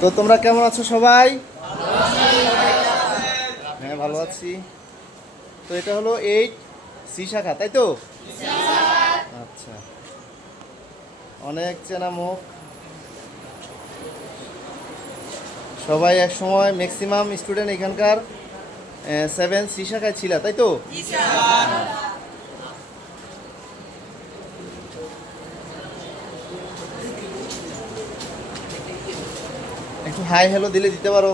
তো তোমরা কেমন আছো সবাই? হ্যাঁ, ভালো আছি। তো এটা হলো 8 সি শাখা, তাই তো? আচ্ছা, অনেক চেনা মুখ। সবাই এক সময় ম্যাক্সিমাম স্টুডেন্ট এখানকার 7 সি শাখায় ছিল, তাই তো? একটু হাই হ্যালো দিলে দিতে পারো।